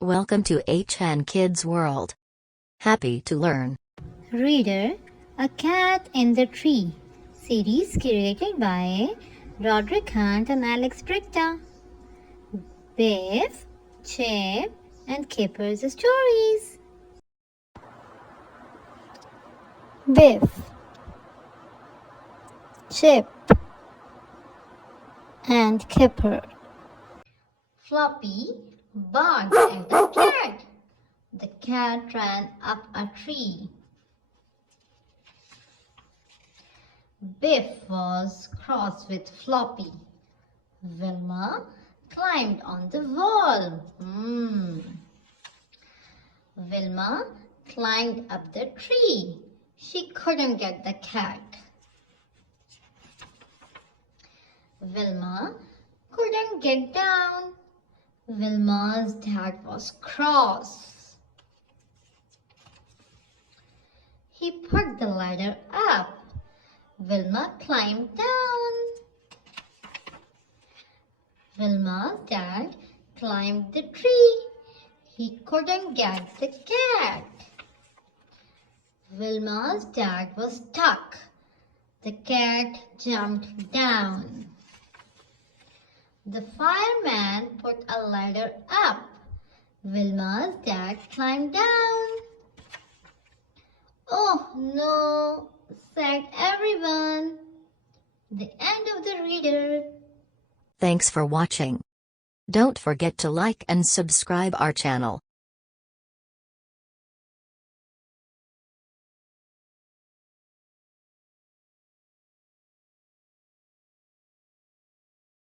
Welcome to HN Kids World. Happy to learn. Reader, A Cat in the Tree, series created by Roderick Hunt and Alex Britta. Biff, Chip, and Kipper's stories. Biff, Chip, and Kipper. Floppy barked at the cat. The cat ran up a tree. Biff was cross with Floppy. Wilma climbed on the wall. Wilma climbed up the tree. She couldn't get the cat. Wilma couldn't get down. Wilma's dad was cross. He put the ladder up. Wilma climbed down. Wilma's dad climbed the tree. He couldn't get the cat. Wilma's dad was stuck. The cat jumped down. The fireman put a ladder up. Wilma's dad climbed down. "Oh no," said everyone. The end of the reader. Thanks for watching. Don't forget to like and subscribe our channel.